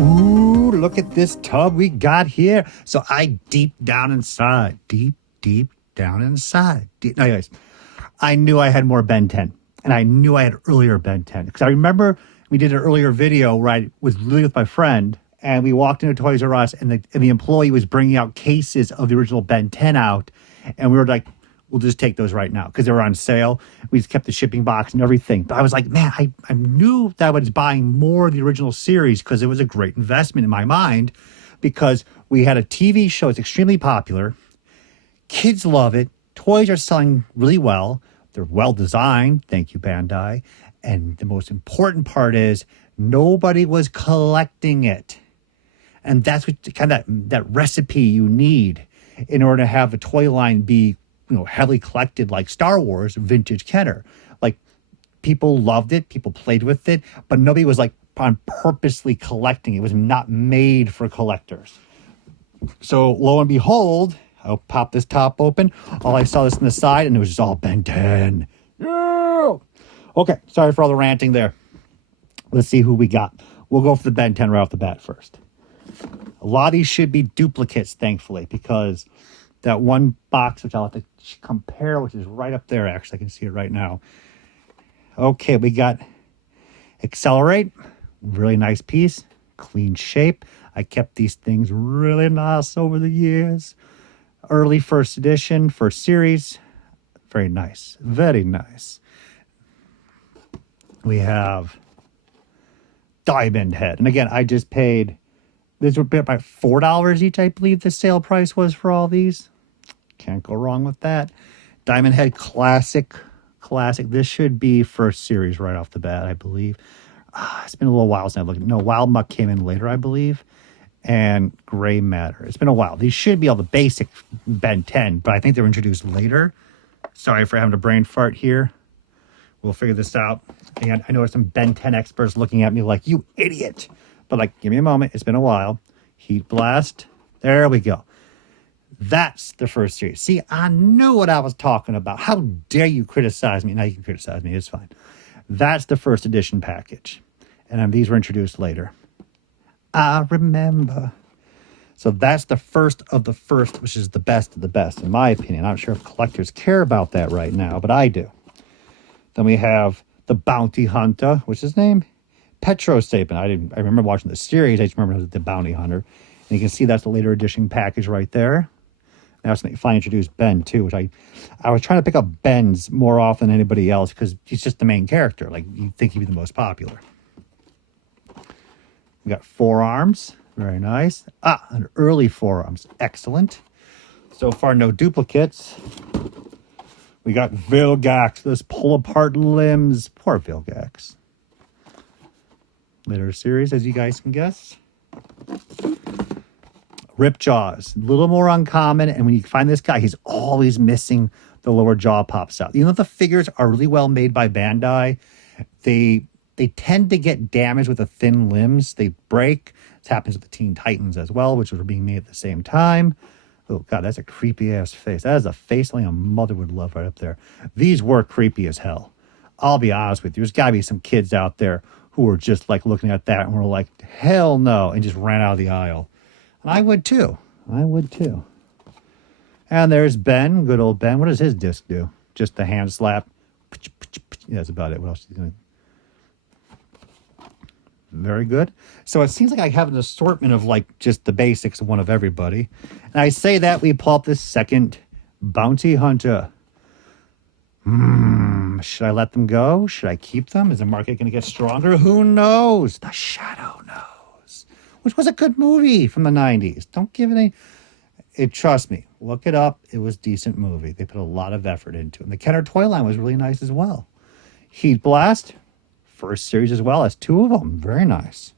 Ooh, look at this tub we got here. So I deep down inside, deep down inside. Anyways, I knew I had more Ben 10. And I knew I had earlier Ben 10. Because I remember we did an earlier video where I was living with my friend. And we walked into Toys R Us. And the employee was bringing out cases of the original Ben 10 out. And we were like, we'll just take those right now because they were on sale. We just kept the shipping box and everything. But I was like, man, I knew that I was buying more of the original series because it was a great investment in my mind because we had a TV show. It's extremely popular. Kids love it. Toys are selling really well. They're well designed. Thank you, Bandai. And the most important part is nobody was collecting it. And that's what kind of that recipe you need in order to have a toy line be heavily collected like Star Wars vintage Kenner. Like people loved it, people played with it, but nobody was like on purposely collecting. It was not made for collectors. So lo and behold, I'll pop this top open. All I saw this on the side and it was just all Ben 10. Yeah! Okay, sorry for all the ranting there. Let's see who we got. We'll go for the Ben 10 right off the bat first. A lot of these should be duplicates, thankfully, because that one box, which I'll have to compare, which is right up there, actually. I can see it right now. Okay, we got Accelerate. Really nice piece. Clean shape. I kept these things really nice over the years. Early first edition, first series. Very nice. Very nice. We have Diamond Head. And again, I just paid... These were about $4 each, I believe the sale price was for all these. Can't go wrong with that. Diamond Head Classic. This should be first series right off the bat, I believe. It's been a little while since I looked. No, Wild Muck came in later, I believe. And Gray Matter. It's been a while. These should be all the basic Ben 10, but I think they were introduced later. Sorry for having a brain fart here. We'll figure this out. And I know there's some Ben 10 experts looking at me like, you idiot. But like, give me a moment. It's been a while. Heat Blast. There we go. That's the first series. See, I knew what I was talking about. How dare you criticize me? Now you can criticize me. It's fine. That's the first edition package. And these were introduced later. I remember. So that's the first of the first, which is the best of the best, in my opinion. I'm not sure if collectors care about that right now, but I do. Then we have the Bounty Hunter, which is named Petro Sapin. I remember watching the series. I just remember it was the Bounty Hunter. And you can see that's the later edition package right there. Now they finally introduced Ben too, which I was trying to pick up Ben's more often than anybody else because he's just the main character. Like you'd think he'd be the most popular. We got Forearms. Very nice. An early Forearms. Excellent. So far, no duplicates. We got Vilgax. Those pull apart limbs. Poor Vilgax. Later series, as you guys can guess. Ripjaws. A little more uncommon. And when you find this guy, he's always missing the lower jaw pops out. You know, the figures are really well made by Bandai. They tend to get damaged with the thin limbs. They break. This happens with the Teen Titans as well, which were being made at the same time. Oh, God, that's a creepy-ass face. That is a face like a mother would love right up there. These were creepy as hell. I'll be honest with you. There's got to be some kids out there who were just like looking at that and were like, hell no, and just ran out of the aisle. And I would too. And there's Ben, good old Ben. What does his disc do? Just the hand slap. That's about it. What else is he doing? Very good. So it seems like I have an assortment of like just the basics of one of everybody. And I say that we pull up this second Bounty Hunter. Should I let them go? Should I keep them? Is the market going to get stronger? Who knows? The Shadow knows. Which was a good movie from the 90s. Don't give it trust me. Look it up. It was a decent movie. They put a lot of effort into it. And the Kenner toy line was really nice as well. Heat Blast. First series as well. That's two of them. Very nice.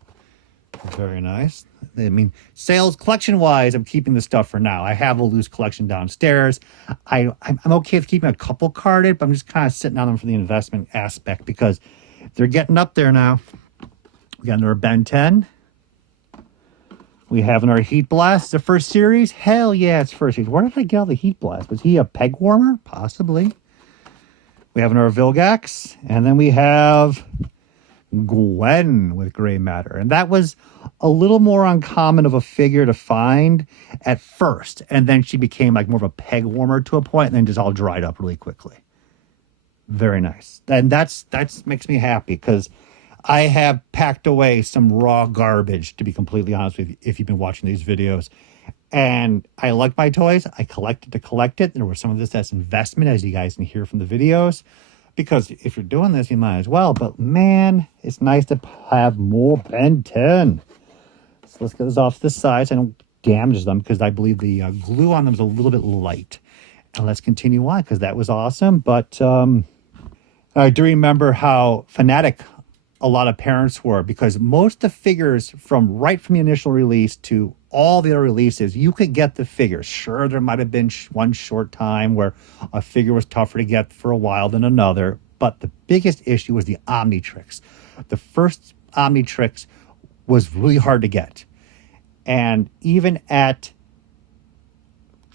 Very nice. I mean, sales collection-wise, I'm keeping the stuff for now. I have a loose collection downstairs. I'm okay with keeping a couple carded, but I'm just kind of sitting on them for the investment aspect because they're getting up there now. We got another Ben 10. We have another Heat Blast. The first series? Hell yeah, it's first series. Where did I get all the Heat Blast? Was he a peg warmer? Possibly. We have another Vilgax. And then we have Gwen with gray matter. And that was a little more uncommon of a figure to find at first. And then she became like more of a peg warmer to a point and then just all dried up really quickly. Very nice. And that's makes me happy because I have packed away some raw garbage, to be completely honest with you, if you've been watching these videos. And I like my toys. I collected to collect it. There was some of this as investment, as you guys can hear from the videos. Because if you're doing this, you might as well. But man, it's nice to have more Ben 10. So let's get this off the side so I don't damage them because I believe the glue on them is a little bit light. And let's continue on because that was awesome. But I do remember how fanatic a lot of parents were because most of the figures from right from the initial release to all the other releases, you could get the figures. Sure, there might have been one short time where a figure was tougher to get for a while than another, but the biggest issue was the Omnitrix. The first Omnitrix was really hard to get. And even at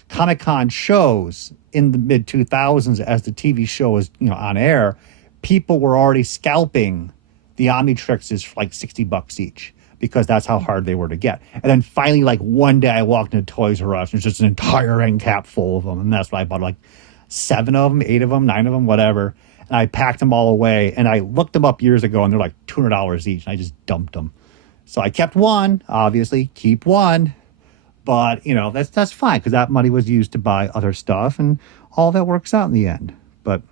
Comic-Con shows in the mid 2000s, as the TV show was, on air, people were already scalping the Omnitrixes for like $60 each because that's how hard they were to get. And then finally, like one day I walked into Toys R Us and there's just an entire end cap full of them. And that's why I bought like 7 of them, 8 of them, 9 of them, whatever. And I packed them all away and I looked them up years ago and they're like $200 each. And I just dumped them. So I kept one, obviously, keep one. But, that's fine because that money was used to buy other stuff and all that works out in the end. But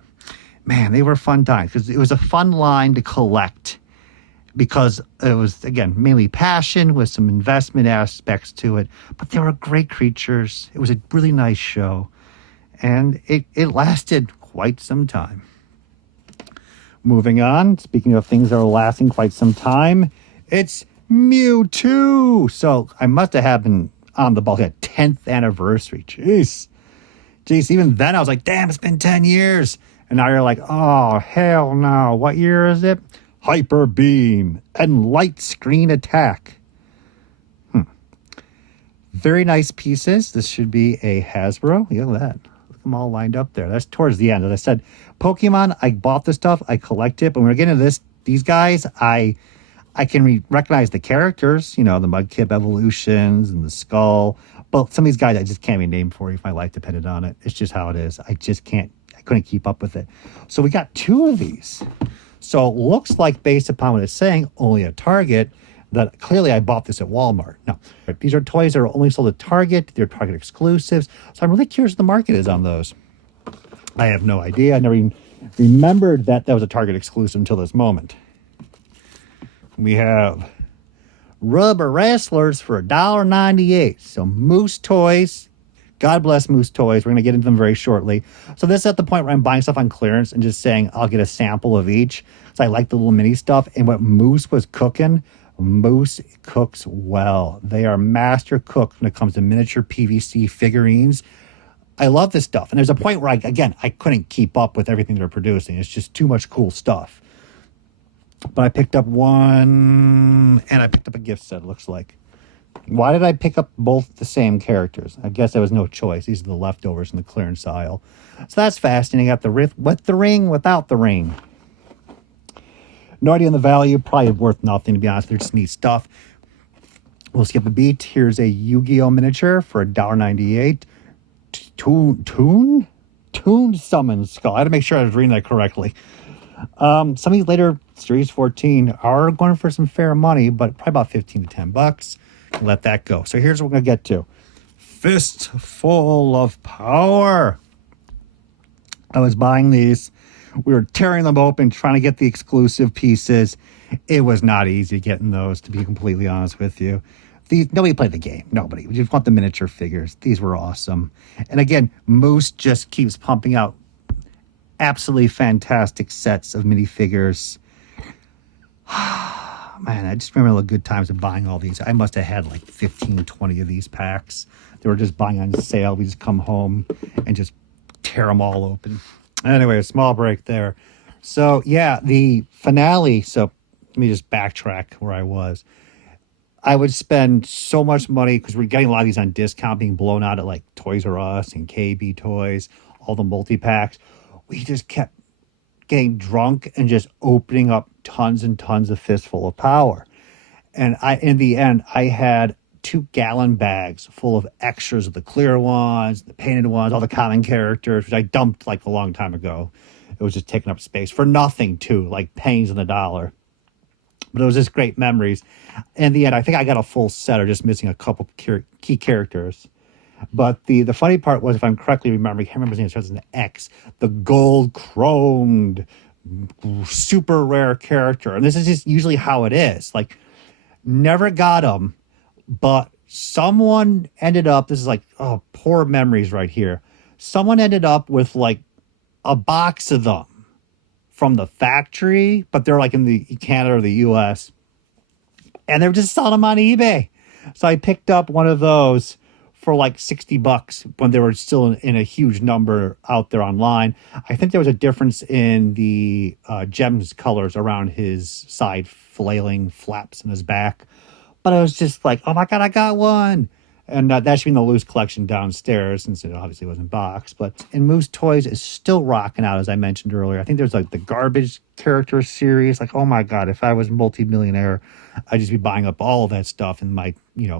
man, they were fun times because it was a fun line to collect because it was, again, mainly passion with some investment aspects to it. But they were great creatures. It was a really nice show. And it lasted quite some time. Moving on, speaking of things that are lasting quite some time, it's Mewtwo. So I must have happened on the ball, 10th anniversary. Jeez, even then I was like, damn, it's been 10 years. And now you're like, oh, hell no. What year is it? Hyper Beam and Light Screen Attack. Very nice pieces. This should be a Hasbro. Look at that. Look at them all lined up there. That's towards the end. As I said, Pokemon, I bought the stuff. I collect it. But when we're getting into these guys, I can recognize the characters, the Mudkip evolutions and the skull. But some of these guys I just can't be named for you if my life depended on it. It's just how it is. I couldn't keep up with it. So we got 2 of these. So it looks like, based upon what it's saying, only at Target, that clearly I bought this at Walmart. No, these are toys that are only sold at Target. They're Target exclusives. So I'm really curious what the market is on those. I have no idea. I never even remembered that was a Target exclusive until this moment. We have rubber wrestlers for $1.98. So Moose Toys. God bless Moose Toys. We're going to get into them very shortly. So this is at the point where I'm buying stuff on clearance and just saying I'll get a sample of each. So I like the little mini stuff. And what Moose was cooking, Moose cooks well. They are master cooks when it comes to miniature PVC figurines. I love this stuff. And there's a point where, I couldn't keep up with everything they're producing. It's just too much cool stuff. But I picked up one, and I picked up a gift set, it looks like. Why did I pick up both the same characters? I guess there was no choice. These are the leftovers in the clearance aisle. So that's fascinating. I got the with the ring, without the ring. No idea on the value. Probably worth nothing, to be honest. They're just neat stuff. We'll skip a beat. Here's a Yu-Gi-Oh! Miniature for $1.98. Toon Summon Skull. I had to make sure I was reading that correctly. Some of these later Series 14 are going for some fair money, but probably about $15 to $10. Let that go. So here's what we're going to get to. Fistful of Power. I was buying these. We were tearing them open, trying to get the exclusive pieces. It was not easy getting those, to be completely honest with you. Nobody played the game. Nobody. We just want the miniature figures. These were awesome. And again, Moose just keeps pumping out absolutely fantastic sets of minifigures. Man, I just remember the good times of buying all these. I must have had like 15, 20 of these packs. They were just buying on sale. We just come home and just tear them all open. Anyway, a small break there. So, yeah, the finale. So, let me just backtrack where I was. I would spend so much money because we're getting a lot of these on discount, being blown out at like Toys R Us and KB Toys, all the multi-packs. We just kept getting drunk and just opening up tons and tons of Fistful of Power. And in the end, I had 2-gallon bags full of extras of the clear ones, the painted ones, all the common characters, which I dumped like a long time ago. It was just taking up space for nothing too, like pennies on the dollar. But it was just great memories. In the end, I think I got a full set, or just missing a couple key characters. But the funny part was, if I'm correctly remembering, I can't remember his name, it starts with an X, the gold chromed, super rare character. And this is just usually how it is. Like, never got him, but someone ended up, this is like, oh, poor memories right here. Someone ended up with like a box of them from the factory, but they're like in the Canada or the US, and they were just selling them on eBay. So I picked up one of those for like $60 when they were still in a huge number out there online. I think there was a difference in the gems colors around his side flailing flaps in his back, but I was just like, oh my God, I got one. And that should be in the loose collection downstairs, since it obviously wasn't boxed. But and Moose Toys is still rocking out, as I mentioned earlier. I think there's like the garbage character series. Like, oh my God, if I was multi-millionaire, I'd just be buying up all of that stuff in my,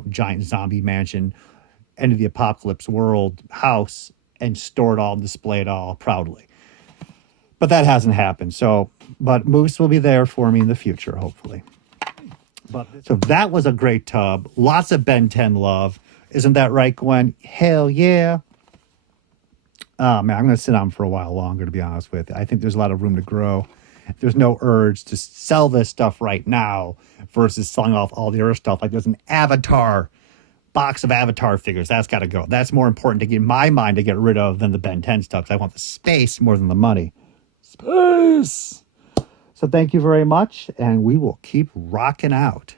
giant zombie mansion, end of the apocalypse world house, and store it all and display it all proudly. But that hasn't happened. But Moose will be there for me in the future, hopefully. So that was a great tub. Lots of Ben 10 love. Isn't that right, Gwen? Hell yeah. Oh, man, I'm going to sit on for a while longer, to be honest with you. I think there's a lot of room to grow. There's no urge to sell this stuff right now versus selling off all the other stuff. Like, there's an Avatar box of Avatar figures. That's got to go. That's more important to get in my mind to get rid of than the Ben 10 stuff, because I want the space more than the money. Space! So thank you very much, and we will keep rocking out.